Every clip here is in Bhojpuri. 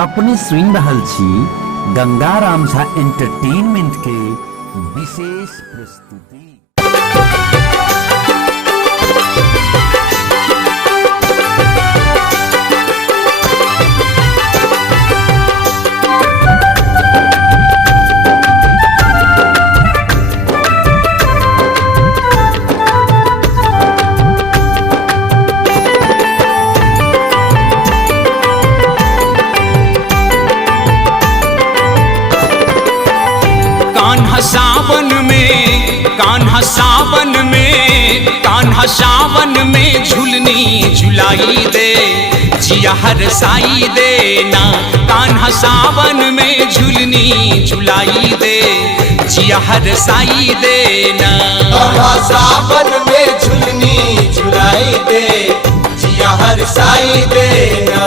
अपने सुन रहल छी गंगाराम झा एंटरटेनमेंट के विशेष प्रस्तुति। कान्हा सावन में झुलनी झुलाई दे जिया हर साई देना। कान्हा सावन में झुलनी झुलाई दे जिया हर साई देना। कान्हा सावन में झुलनी झुलाई दे जिया हर साई देना।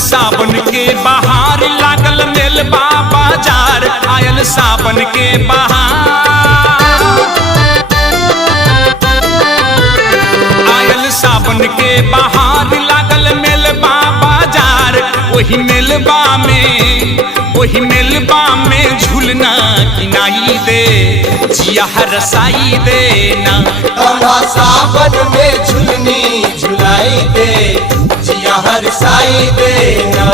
सावन के बहार लागल मेलबा बाजार। आयल सावन के बहार, आयल सावन के बहार लागल मेलबा बाजार। वही मेलबा में झूलना किनाई दे जिया हर साई देना। कान्हा सावन में झुलनी झुलाई दे जिया हर साई देना।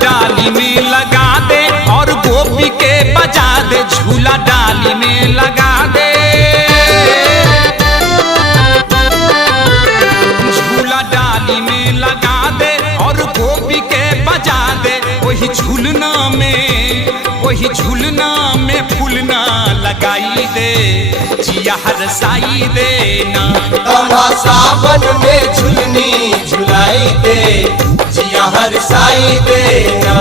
डाली में लगा दे और गोपी के बजा दे। झूला डाली में लगा दे, झूला डाली में लगा दे और गोपी के बजा दे। वही झूलना में फूलना लगाई दे जिया हर साई देना। कान्हा सावन में झुलनी झुलाई दे जिया हर साई देना।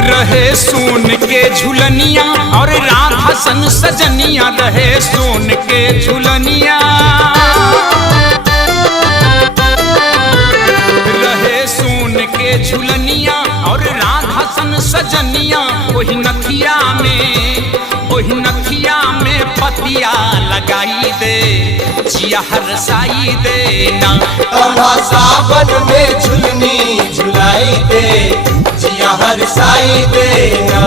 रहे सोन के झुलनिया और राधा सन सजनिया। रहे सोन के झुलनिया, रहे सोन के झुलनिया और राधा सन सजनिया। वही नथिया में पतिया लगाई दे जिया हर साई देना। कान्हा सावन में झुलनी झुलाई दे जिया हर साई देना।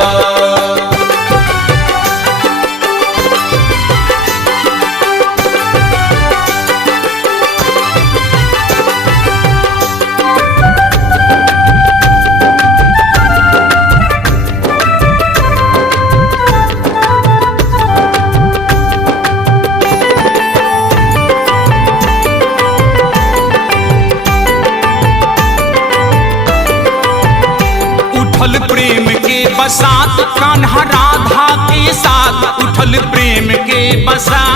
उठल प्रेम के बसात कान्हा राधा के साथ। उठल प्रेम के बसात,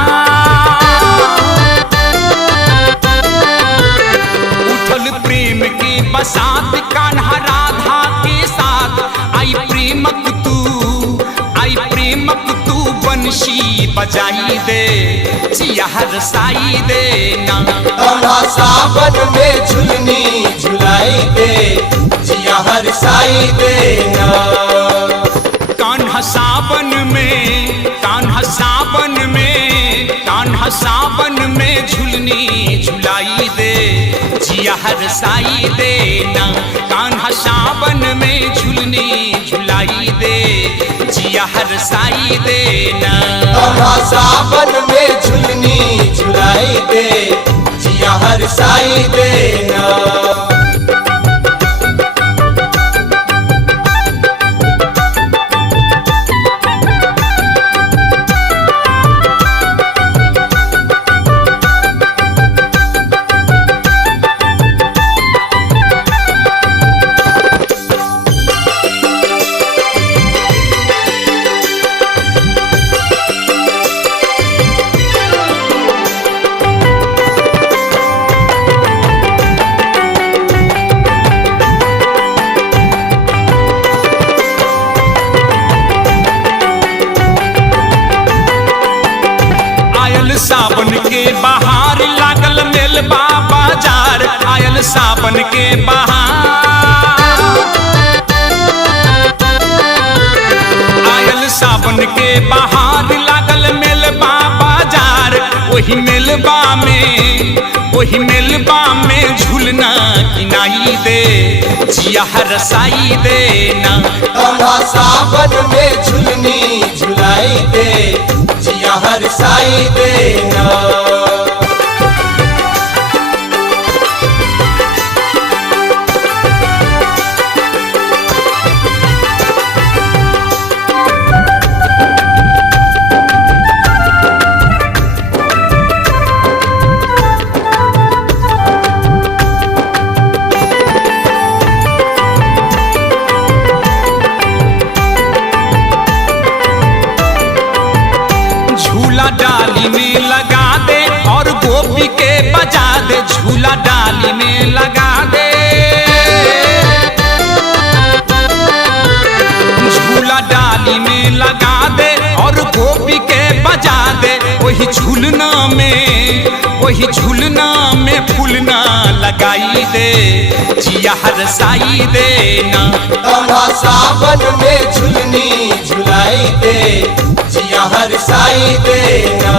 उठल प्रेम के बसात कान्हा राधा के साथ। आई प्रेमक तू, आई प्रेम दीमक तू बंशी बजाई दे, जिया हरसाई दे ना। कान्हा सावन में झुलनी झुलाई दे, जिया हरसाई दे ना। कान्हा सावन में, कान्हा सावन में, कान्हा सावन में झुलनी झुलाई दे, जिया हरसाई दे ना। कान्हा सावन में झुलनी झुलाई दे, जिया हरसाई दे ना। कान्हा सावन में झुलनी झुलाई दे, जिया हरसाई दे ना। सावन के बहार लागल मेलबा बाजार, आयल सावन के बहार, आयल सावन के बहार लागल मेलबा बाजार। वही मेलबा में, वही मेलबा में झूलना किनाई दे, जिया हरसाई दे ना। कान्हा सावन में झुलनी झुलाई दे, जिया हरसाई दे ना। डाली में लगा दे और गोपी के बजा दे, झूला डाली में लगा दे, झूला डाली में लगा दे और गोपी के बजा दे। वही झूलना में, वही झूलना में फूलना लगाई दे, जिया हरसाई दे ना। कान्हा सावन में झुलनी झुलाई दे, जिया हरसाई दे ना।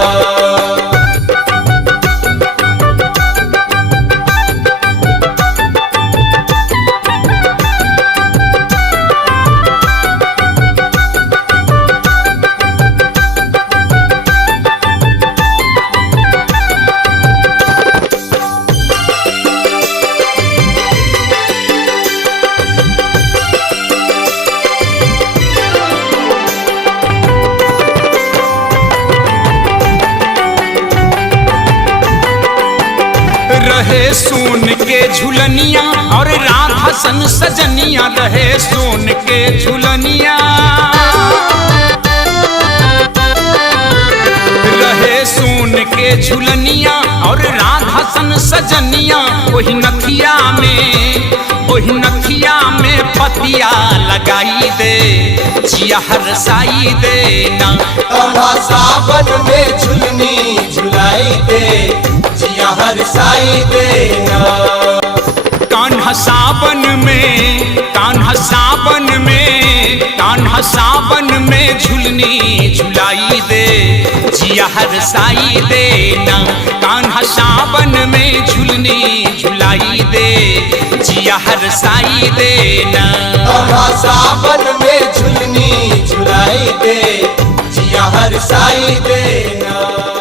रहे सोन के झुलनिया और राधा सन सजनिया, रहे सोन के झुलनिया, रहे सोन के झुलनिया और राधा सन सजनिया। वही नथिया में, वही नथिया में पतिया लगाई दे, जिया हरसाई दे ना। कान्हा सावन में झुलनी झुलाई दे, जिया हरसाई दे ना। कान्हा सावन में, कान्हा सावन में, कान्हा सावन में झुलनी झुलाई दे, जिया हरसाई दे ना। कान्हा सावन में झुलनी झुलाई दे, जिया हरसाई दे ना। कान्हा सावन में झुलनी झुलाई दे, जिया हरसाई दे ना।